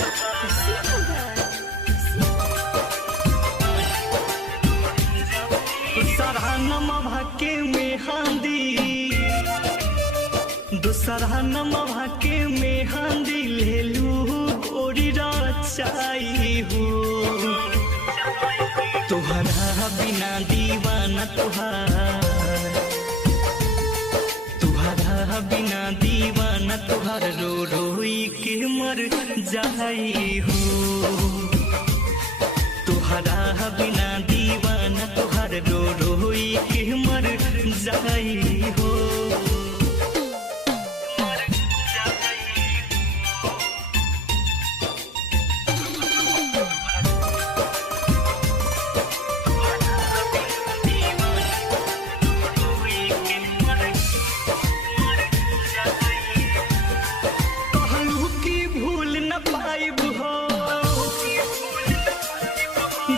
पटराना कुशीनगर। सरहनमा भाके में हांदी सरहनमा के में हांदी ले लू गोरी चाई हो तुहरा बिना दीवाना तुहरा बिना दीवाना तुहर रो रोई के मर जाई हो तुहरा बिना दीवाना तुहर रो रोई के मर जाई हो।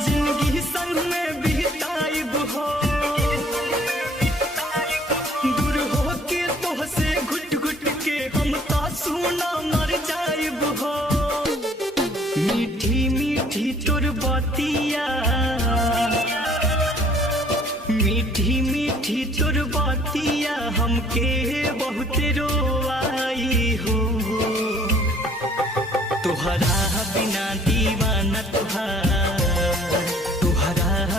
जिंदगी संग में बिताइब हो दूर हो के तोह से घुट घुट के हम तो सुना मर जाइब हो मीठी मीठी तोर बतिया मीठी मीठी तोर बतिया हमके बहुत रोवाई हो तुहरा बिना दीवाना तुहरा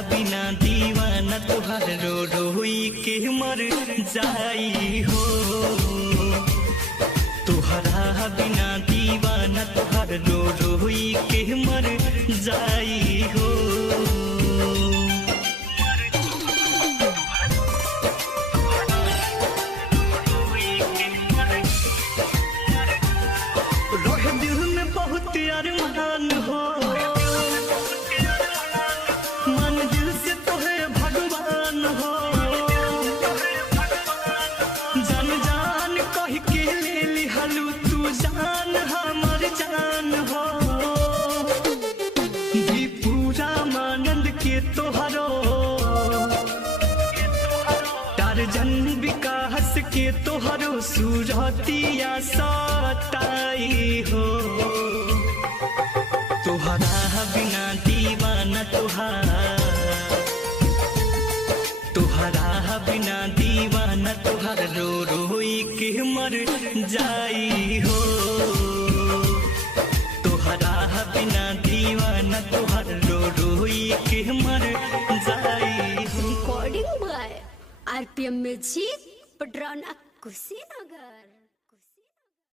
बिना दीवाना तुहर रो रोई के मर जाई हो तुहरा बिना दीवाना तुहर रो रोई के मर जाई हो। अरमान हो मन दिल से तो है भगवान हो जान जान कह के ले लिहलू तू जान हमर जान हो भी पूरा मानंद के तोहरो टारजन विकास के तोहरो सूरतिया सताई हो तुहरा बिना दीवाना तुहरा बिना दीवाना तुहर रो रोई के मर जाई हो तुहरा बिना दीवाना तुहर रो रोई के मर जाई हो। Recording by RPM music Padrauna Kushinagar.